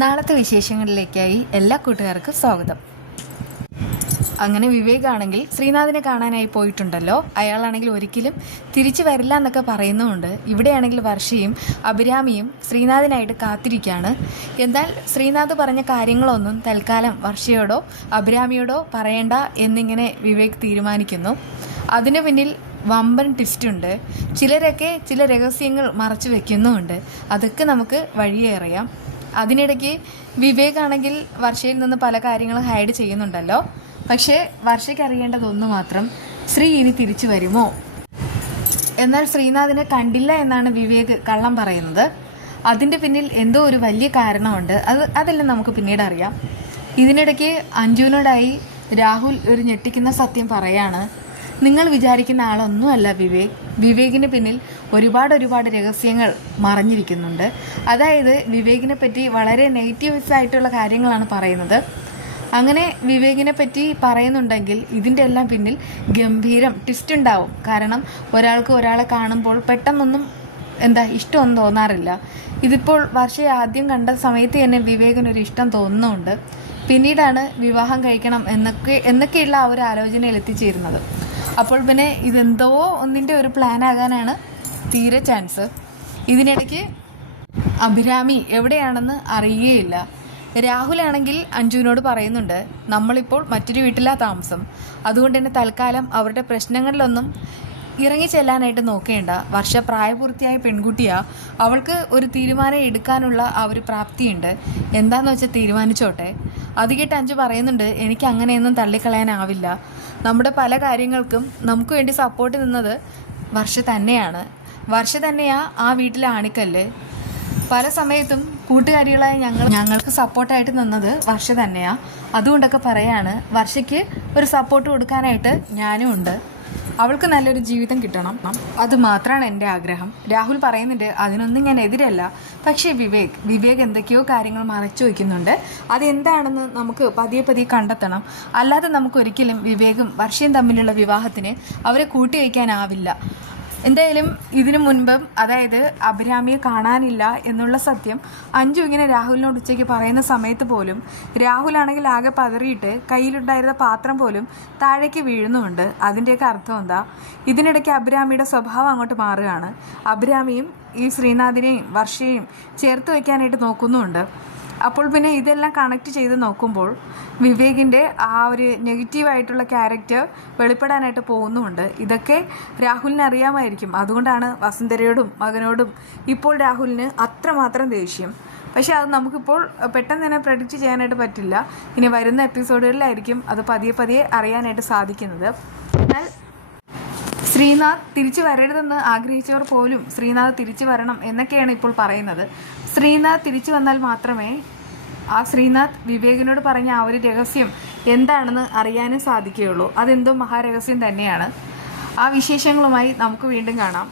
നാളത്തെ വിശേഷങ്ങളിലേക്കായി എല്ലാ കൂട്ടുകാർക്കും സ്വാഗതം. അങ്ങനെ വിവേകാണെങ്കിൽ ശ്രീനാഥിനെ കാണാനായി പോയിട്ടുണ്ടല്ലോ. അയാളാണെങ്കിൽ ഒരിക്കലും തിരിച്ചു വരില്ല എന്നൊക്കെ പറയുന്നുമുണ്ട്. ഇവിടെയാണെങ്കിൽ വർഷയും അഭിരാമിയും ശ്രീനാഥിനായിട്ട് കാത്തിരിക്കുകയാണ്. എന്നാൽ ശ്രീനാഥ് പറഞ്ഞ കാര്യങ്ങളൊന്നും തൽക്കാലം വർഷയോടോ അഭിരാമിയോടോ പറയണ്ട എന്നിങ്ങനെ വിവേക് തീരുമാനിക്കുന്നു. അതിനു പിന്നിൽ വമ്പൻ ട്വിസ്റ്റുണ്ട്. ചിലരൊക്കെ ചില രഹസ്യങ്ങൾ മറച്ചു വെക്കുന്നുമുണ്ട്. അതൊക്കെ നമുക്ക് വഴിയേ അറിയാം. അതിനിടയ്ക്ക് വിവേകാണെങ്കിൽ വർഷയിൽ നിന്ന് പല കാര്യങ്ങളും ഹൈഡ് ചെയ്യുന്നുണ്ടല്ലോ. പക്ഷേ വർഷയ്ക്ക് അറിയേണ്ടതൊന്നു മാത്രം, ശ്രീ ഇനി തിരിച്ചു വരുമോ? എന്നാൽ ശ്രീനാഥിനെ കണ്ടില്ല എന്നാണ് വിവേക് കള്ളം പറയുന്നത്. അതിൻ്റെ പിന്നിൽ എന്തോ ഒരു വലിയ കാരണമുണ്ട്. അതെല്ലാം നമുക്ക് പിന്നീട് അറിയാം. ഇതിനിടയ്ക്ക് അഞ്ജുവിനോടായി രാഹുൽ ഒരു ഞെട്ടിക്കുന്ന സത്യം പറയാണ്. നിങ്ങൾ വിചാരിക്കുന്ന ആളൊന്നുമല്ല വിവേക്. വിവേകിന് പിന്നിൽ ഒരുപാട് രഹസ്യങ്ങൾ മറഞ്ഞിരിക്കുന്നുണ്ട്. അതായത് വിവേകിനെ പറ്റി വളരെ നെഗറ്റീവ്സ് ആയിട്ടുള്ള കാര്യങ്ങളാണ് പറയുന്നത്. അങ്ങനെ വിവേകിനെ പറ്റി പറയുന്നുണ്ടെങ്കിൽ ഇതിൻ്റെ എല്ലാം പിന്നിൽ ഗംഭീരം ട്വിസ്റ്റ് ഉണ്ടാവും. കാരണം ഒരാൾക്ക് ഒരാളെ കാണുമ്പോൾ പെട്ടെന്നൊന്നും ഇഷ്ടമൊന്നും തോന്നാറില്ല. ഇതിപ്പോൾ വർഷയെ ആദ്യം കണ്ട സമയത്ത് തന്നെ വിവേകിനൊരു ഇഷ്ടം തോന്നുന്നുണ്ട്. പിന്നീടാണ് വിവാഹം കഴിക്കണം എന്നൊക്കെയുള്ള ആ ഒരു ആലോചനയിൽ എത്തിച്ചേരുന്നത്. അപ്പോൾ പിന്നെ ഇതെന്തോ ഒന്നിൻ്റെ ഒരു പ്ലാൻ ആകാനാണ് തീരെ ചാൻസ്. ഇതിനിടയ്ക്ക് അഭിരാമി എവിടെയാണെന്ന് അറിയുകയില്ല. രാഹുലാണെങ്കിൽ അഞ്ജുവിനോട് പറയുന്നുണ്ട്, നമ്മളിപ്പോൾ മറ്റൊരു വീട്ടിലാണ് താമസം. അതുകൊണ്ട് തന്നെ തൽക്കാലം അവരുടെ പ്രശ്നങ്ങളിലൊന്നും ഇറങ്ങിച്ചെല്ലാനായിട്ട് നോക്കേണ്ട. വർഷ പ്രായപൂർത്തിയായ പെൺകുട്ടിയാണ്. അവൾക്ക് ഒരു തീരുമാനം എടുക്കാനുള്ള ആ ഒരു പ്രാപ്തിയുണ്ട്. എന്താണെന്ന് വെച്ചാൽ തീരുമാനിച്ചോട്ടെ. അത് കേട്ട് അഞ്ജു പറയുന്നുണ്ട്, എനിക്ക് അങ്ങനെയൊന്നും തള്ളിക്കളയാനാവില്ല. നമ്മുടെ പല കാര്യങ്ങൾക്കും നമുക്ക് വേണ്ടി സപ്പോർട്ട് നിന്നത് വർഷ തന്നെയാണ്. വർഷ തന്നെയാ ആ വീട്ടിലെ ആണിക്കല്ല്. പല സമയത്തും കൂട്ടുകാരികളായ ഞങ്ങൾക്ക് സപ്പോർട്ടായിട്ട് നിന്നത് വർഷ തന്നെയാണ്. അതുകൊണ്ടൊക്കെ പറയാണ്, വർഷയ്ക്ക് ഒരു സപ്പോർട്ട് കൊടുക്കാനായിട്ട് ഞാനും ഉണ്ട്. അവൾക്ക് നല്ലൊരു ജീവിതം കിട്ടണം, അത് മാത്രമാണ് എൻ്റെ ആഗ്രഹം. രാഹുൽ പറയുന്നുണ്ട്, അതിനൊന്നും ഞാൻ എതിരല്ല. പക്ഷേ വിവേക് എന്തൊക്കെയോ കാര്യങ്ങൾ മറച്ചു വയ്ക്കുന്നുണ്ട്. അതെന്താണെന്ന് നമുക്ക് പതിയെ കണ്ടെത്തണം. അല്ലാതെ നമുക്കൊരിക്കലും വിവേകും വർഷയും തമ്മിലുള്ള വിവാഹത്തിന് അവരെ കൂട്ടിവയ്ക്കാനാവില്ല. എന്തായാലും ഇതിനു മുൻപും, അതായത് അഭിരാമിയെ കാണാനില്ല എന്നുള്ള സത്യം അഞ്ജു ഇങ്ങനെ രാഹുലിനോട് ഉച്ചയ്ക്ക് പറയുന്ന സമയത്ത് പോലും രാഹുലാണെങ്കിൽ ആകെ പതറിയിട്ട് കയ്യിലുണ്ടായിരുന്ന പാത്രം പോലും താഴേക്ക് വീഴുന്നുമുണ്ട്. അതിൻ്റെയൊക്കെ അർത്ഥം എന്താ? ഇതിനിടയ്ക്ക് അഭിരാമിയുടെ സ്വഭാവം അങ്ങോട്ട് മാറുകയാണ്. അഭിരാമിയും ഈ ശ്രീനാഥിനെയും വർഷയെയും ചേർത്ത് വയ്ക്കാനായിട്ട് നോക്കുന്നുമുണ്ട്. അപ്പോൾ പിന്നെ ഇതെല്ലാം കണക്ട് ചെയ്ത് നോക്കുമ്പോൾ വിവേകിൻ്റെ ആ ഒരു നെഗറ്റീവായിട്ടുള്ള ക്യാരക്ടർ വെളിപ്പെടാനായിട്ട് പോകുന്നുമുണ്ട്. ഇതൊക്കെ രാഹുലിന് അറിയാമായിരിക്കും. അതുകൊണ്ടാണ് വസുന്ധരയോടും മകനോടും ഇപ്പോൾ രാഹുലിന് അത്രമാത്രം ദേഷ്യം. പക്ഷേ അത് നമുക്കിപ്പോൾ പെട്ടെന്ന് തന്നെ പ്രെഡിക്റ്റ് ചെയ്യാനായിട്ട് പറ്റില്ല. ഇനി വരുന്ന എപ്പിസോഡുകളിലായിരിക്കും അത് പതിയെ അറിയാനായിട്ട് സാധിക്കുന്നത്. എന്നാൽ ശ്രീനാഥ് തിരിച്ചു വരരുതെന്ന് ആഗ്രഹിച്ചവർ പോലും ശ്രീനാഥ് തിരിച്ചു വരണം എന്നൊക്കെയാണ് ഇപ്പോൾ പറയുന്നത്. ശ്രീനാഥ് തിരിച്ചു വന്നാൽ മാത്രമേ ആ ശ്രീനാഥ് വിവേകിനോട് പറഞ്ഞ ആ ഒരു രഹസ്യം എന്താണെന്ന് അറിയാനും സാധിക്കുകയുള്ളൂ. അതെന്തോ മഹാരഹസ്യം തന്നെയാണ്. ആ വിശേഷങ്ങളുമായി നമുക്ക് വീണ്ടും കാണാം.